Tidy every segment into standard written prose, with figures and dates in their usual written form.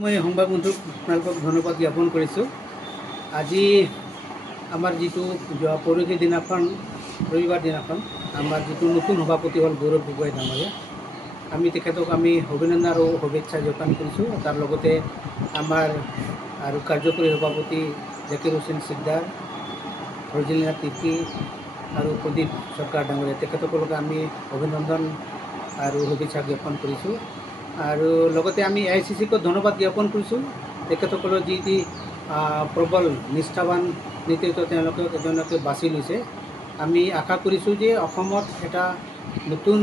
मैं संबाद बंधुक धन्यवाद ज्ञापन करिছোঁ। আজি आमार जीतु परहि दिनाखन रविवार दिनाखन आमार जीतु नतुन सभापति हल गौरव गगৈ डांगरिया आमी तेखेतक आमी अभिनंदन और शुभेच्छा ज्ञापन करिছোঁ। तार लगते आमार और कार्यकारी सभापति जाकिर हुसैन सिकदार रजिलना तिर्की और प्रदीप सरकार डांगरिया तेखेतक आमी अभिनंदन और शुभेच्छा ज्ञापन करिছোঁ। और लगते आमी AICC को धन्यवाद ज्ञापन करिছোঁ। तेखेतসকলৰ जी प्रबल निष्ठावान नेतृत्व बाছি লৈছে। आमी आशा करिছোঁ जे অসমত এটা নতুন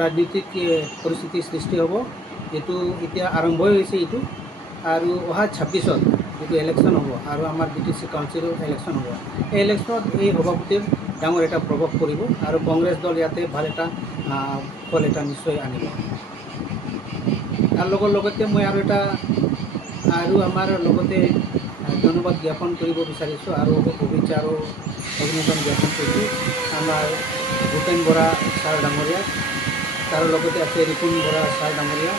राजनीतिक परिस्थिति सृष्टि हब जेतु इतना आरम्भ होइছে इटू और अहा 26 जो इलेक्शन हम और आमार BTC काउन्सिल इलेक्शन हम इलेक्शन सभापतिर डांगर एटा प्रभाव पड़ब और कांग्रेस दल इते भल एटा फल एटा निश्चय आनिब। तार मैं और एटा और आमार धन्यवाद ज्ञापन कर विचारिছোঁ और शुभेच्छा और अभिनंदन ज्ञापन करिছোঁ आमार भूपेन बरा सार डांगरिया तार लगते आछे रिपुन बरा सार डांगरिया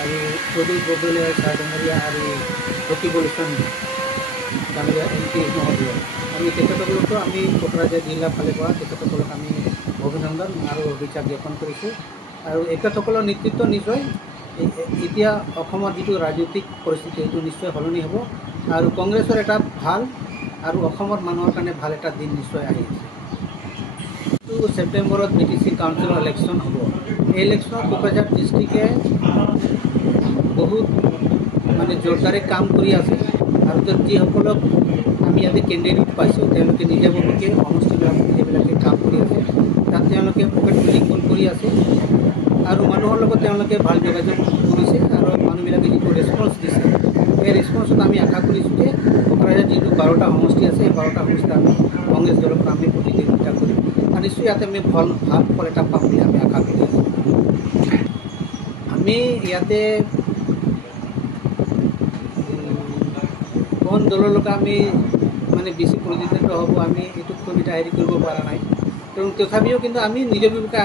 और प्रदीप गगৈ सार डांगरिया और रकिबुल इस्लाम डांगरिया MP महोदय आमी तेखेतসকলক आमी कक्राझार जिला फाले পৰা तेखेतসকলক आमी अभिनंदन और शुभेच्छा ज्ञापन करिছোঁ। और एखेतসকলৰ नेतृत्व निश्चय इतना जी राजनीतिक परिस्थिति ये निश्चय सलनी हम और कांग्रेसर एट भल और मानुर कारण भल एट दिन निश्चय सेप्टेम्बर BTC काउन्सिल इलेक्शन हम इलेक्शन कक्राझार डिस्ट्रिक्टे बहुत माने जोरदारे काम कर जीसक आम इते कैंडिडेट पासी निजाबीके समष्टि काम कर पकेट बिल्डिंग कर और मानुर भल जोगाजोग और मानुबिलाके जी रेसपन्स दिसे रेसपन्सत आम आशा करिছোঁ जे कक्राझार जी 12टा समष्टि आछे 12टा समष्टि आम कांग्रेस दलक आम प्रतिद्वंदिता करिम और निश्चय इते आम भल फल एट पाम बुली आम आशा करि आছোঁ। आम इते कौन दलक आम माने बेसि प्रतिद्वंदिता हब आम ये खूब एट हेरी कर पारा ना तथापिओ किन्तु आम निज विवेके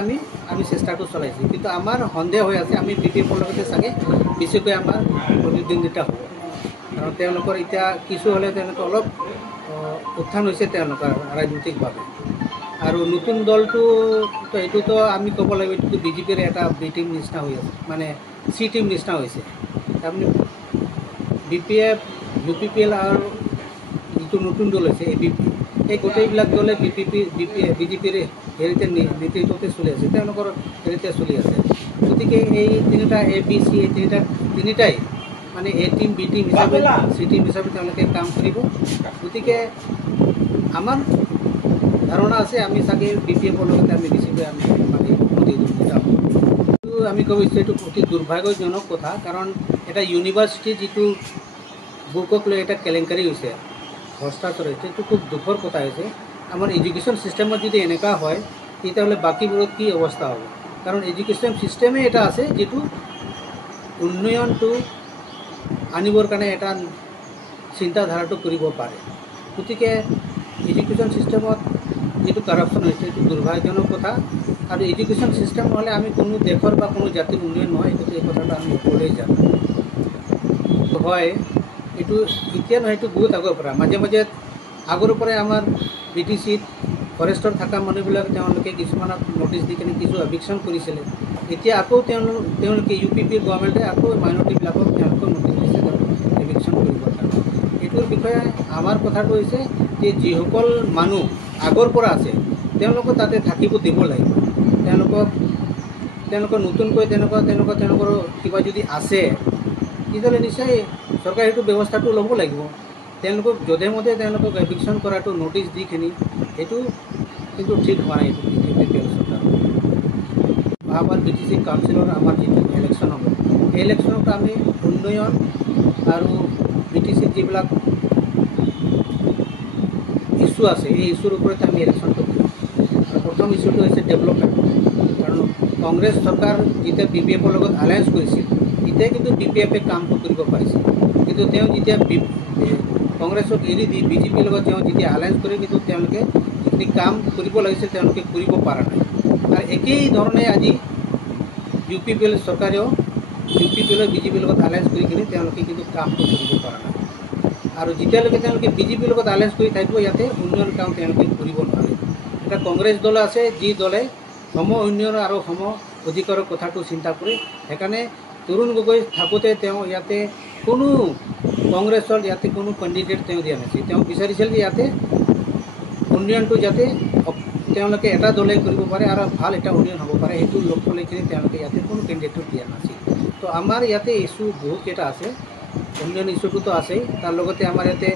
आम चेष्टा चलाइছোঁ किन्तु आमार सन्देह हो आछे आम BPF लगते चागे बेसिक आमार प्रतिद्वंदिता हब कारण इतना किछु हले अलप उत्थान होइছে राजनीतिक भावे और नतुन दल तो ये आम कब लगे BJPर एटा B टीम निचिना हो माने C टीम निचिना होइছে BPF UPPL और जो नतुन दल है ABP এই গোটেইবিলাক দলে BJPৰ হেৰিতে নেতৃত্বতে চলি আছে হেৰিতে চলি আছে। গতিকে এই তিনিটা ABC এই তিনিটাই মানে A টিম B টিম হিচাপে C টিম হিচাপে কাম কৰিব। গতিকে আমাৰ ধাৰণা আছে আমি চাগে BPFৰ লগতে আমি বেছিকৈ আমি মানে প্ৰতিদ্বন্দ্বিতা হ'ব। আমি ক'ব বিচাৰোঁ এইটো অতি দুৰ্ভাগ্যজনক কথা কাৰণ এটা ইউনিভাৰ্চিটি যিটো বুকক লৈ এটা কেলেংকাৰী হৈছে भ्रष्टाचार है तो खूब दुखर कथा है। आम एजुकेशन सिस्टेम जो एनेका है तेल बाकी की अवस्था हम कारण एजुकेशन सिस्टेमे एटा आछे जेटू उन्नयन तो आनिबर कारण एटा चिंताधारा तो करिब पारे। गतिके एजुकेशन सिस्टेम जी करापशन होइছে एटू दुर्भाग्यजनक कथा और एजुकेशन सिस्टेम हमें आम कोनो देशर बा कोनो जातिर उन्नयन नय ये कथा आम सकलोৱে जानो है ये इतना ना ये बहुत आगर पर माजे माजे आगर पर आम BTC फरेस्टर थका मानुबिलाके किसुमान नोटिस दी किने किछु एविक्शन करिছিলে এতিয়া আকৌ UPP गवर्नमेंटे আকৌ माइनरिटीबिलाকক नोटिस दिছে एविक्शन কৰিব কাৰণে। এইটোৰ বিষয়ে আমাৰ কথাটো হৈছে যে যিসকল মানুহ আগৰ পৰা আছে তেওঁলোকক তাতে থাকিব দিব লাগিব। তেওঁলোকক নতুনকৈ তেওঁলোকৰ কিবা যদি আছে তেতিয়াহ'লে निश्चय सरकार ये व्यवस्था लब लगे जदे मधे एविक्शन कर नोटिस दी खी ये किन्तु ठीक हुआ ना सरकार आबार BTC काउन्सिलर आम जी इलेक्शन हम इलेक्शनक आम उन्नयन और BTC जीविक इश्यू आछे इश्यूर ऊपर आम इलेक्शन प्रथम इश्यूटा होइছে डेभलपमेंट कारण कांग्रेस सरकार जिते BPFर लगत एलायन्स करिছিল इतना किन्तु BPFे काम कर पारिছে किन्तु जितना कांग्रेसक एरि दी BJPर लगत जितना एलायन्स करे किन्तु जिखिनि काम करिब लागिছিল करिब पारा नाइ और एके धरणे आज UPPL सरकारेও UPPL BJPৰ লগত এলায়েন্স কৰি কিনে তেওঁলোকে কিন্তু কামটো কৰিব পৰা নাই আৰু যেতিয়ালৈকে তেওঁলোকে BJPৰ লগত এলায়েন্স কৰি থাকিব ইয়াতে উন্নয়ন কাম তেওঁলোকে কৰিব নোৱাৰে এটা কংগ্ৰেছ দল আছে যি দলে সম উন্নয়ন আৰু সম অধিকাৰৰ কথাটো চিন্তা কৰে সেইকাৰণে তৰুণ গগৈ থাকোঁতে তেওঁ ইয়াতে কোনো কংগ্ৰেছৰ ইয়াতে কোনো কেণ্ডিডেট তেওঁ দিয়া নাছিল তেওঁ বিচাৰিছিল যে ইয়াতে উন্নয়নটো যাতে তেওঁলোকে এটা দলে কৰিব পাৰে আৰু ভাল এটা উন্নয়ন হ'ব পাৰে সেইটো লক্ষ্য লৈ কিনে তেওঁলোকে ইয়াতে কোনো কেণ্ডিডেট দিয়া নাছিল তো আমাৰ ইয়াতে ইছ্যু বহুতকেইটা আছে উন্নয়ন ইছ্যুটোতো আছেই তাৰ লগতে আমাৰ ইয়াতে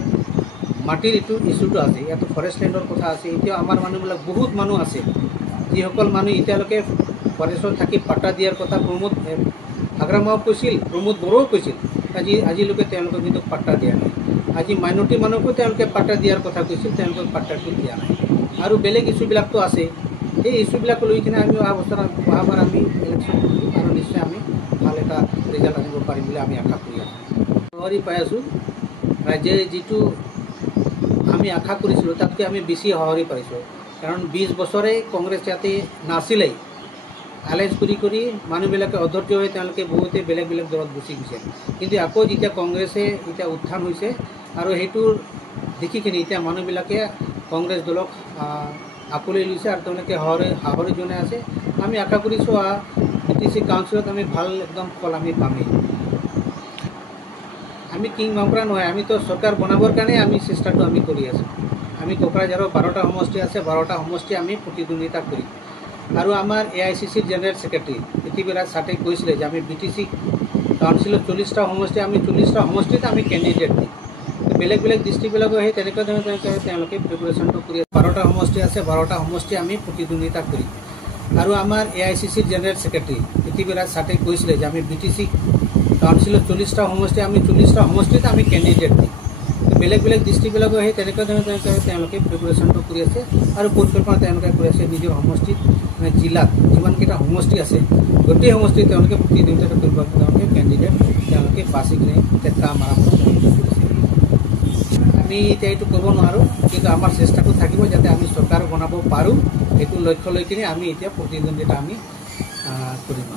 মাটিৰ ইছ্যুটো আছে ইয়াতে ফৰেষ্ট লেণ্ডৰ কথা আছে এতিয়াও আমাৰ মানুহবিলাক বহুত মানুহ আছে যিসকল মানুহ এতিয়ালৈকে ফৰেষ্টত থাকি পাট্টা দিয়াৰ কথা প্ৰমোদ হাগ্ৰামাও কৈছিল প্ৰমোদ বড়োও কৈছিল আজিলৈকে তেওঁলোকে কিন্তু পাট্টা দিয়া নাই আজি মাইনৰিটি মানুহকো তেওঁলোকে পাট্টা দিয়াৰ কথা কৈছিল তেওঁলোকে পাট্টাটো দিয়া নাই আৰু বেলেগ ইছ্যুবিলাকতো আছে সেই ইছ্যুবিলাক লৈ কিনে আমি অহাবাৰ আমি ইলেকশ্যন কৰিম আৰু নিশ্চয় আমি ভাল এটা ৰিজাল্ট আনিব পাৰিম বুলি আমি আশা কৰি আছোঁ সঁহাৰি পাই আছোঁ ৰাইজে যিটো আমি আশা কৰিছিলোঁ তাতকৈ আমি বেছি সঁহাৰি পাইছোঁ কাৰণ 20 বছৰে কংগ্ৰেছ ইয়াতে নাছিলেই এলায়েন্স কৰি মানুহবিলাকে অধৈৰ্য হৈ তেওঁলোকে বহুতে বেলেগ বেলেগ দলত গুচি গৈছে কিন্তু আকৌ যেতিয়া কংগ্ৰেছে এতিয়া উত্থান হৈছে আৰু সেইটোৰ দেখি কিনে এতিয়া মানুহবিলাকে কংগ্ৰেছ দলক আকোৱালি লৈছে আৰু তেওঁলোকে সাহৰি জনাই আছে আমি আশা কৰিছোঁ BTC কাউন্সিলত আমি ভাল একদম ফল আমি পামেই আমি কিং মামৰা নহয় আমিতো চৰকাৰ বনাবৰ কাৰণে আমি চেষ্টাটো আমি কৰি আছোঁ আমি কোকৰাঝাৰৰ 12টা সমষ্টি আছে 12টা সমষ্টি আমি প্ৰতিদ্বন্দ্বিতা কৰিম আৰু আমাৰ AICCৰ জেনেৰেল ছেক্ৰেটাৰী পৃথ্বীৰাজ চাটে কৈছিলে যে আমি BTC কাউন্সিলত 40টা সমষ্টি আমি 40টা সমষ্টিত আমি কেণ্ডিডেট দিম বেলেগ বেলেগ ডিষ্ট্ৰিক্টবিলাকো সেই তেনেকুৱা ধৰণে তেওঁলোকে প্ৰিপেৰেশ্যনটো কৰি 12টা সমষ্টি আছে 12টা সমষ্টি আমি প্ৰতিদ্বন্দ্বিতা কৰিম আৰু আমাৰ AICCৰ জেনেৰেল ছেক্ৰেটাৰী পৃথ্বীৰাজ চাটে কৈছিলে যে আমি BTC কাউন্সিলত 40টা সমষ্টি আমি 40টা সমষ্টিত আমি কেণ্ডিডেট দিম বেলেগ বেলেগ ডিষ্ট্ৰিক্টবিলাকো সেই তেনেকুৱা ধৰণে তেওঁলোকে প্ৰিপেৰেশ্যনটো কৰি আছে আৰু পৰিকল্পনা তেওঁলোকে কৰি আছে নিজৰ সমষ্টিত মানে জিলাত যিমানকেইটা সমষ্টি আছে গোটেই সমষ্টিত তেওঁলোকে প্ৰতিদ্বন্দ্বিতা কৰিব তেওঁলোকে কেণ্ডিডেট তেওঁলোকে বাছি কিনে কাম আৰম্ভ কৰিছে আমি এতিয়া এইটো ক'ব নোৱাৰোঁ কিন্তু আমাৰ চেষ্টাটো থাকিব যাতে আমি চৰকাৰ বনাব পাৰোঁ সেইটো লক্ষ্য লৈ কিনে আমি এতিয়া প্ৰতিদ্বন্দ্বিতা আমি কৰিম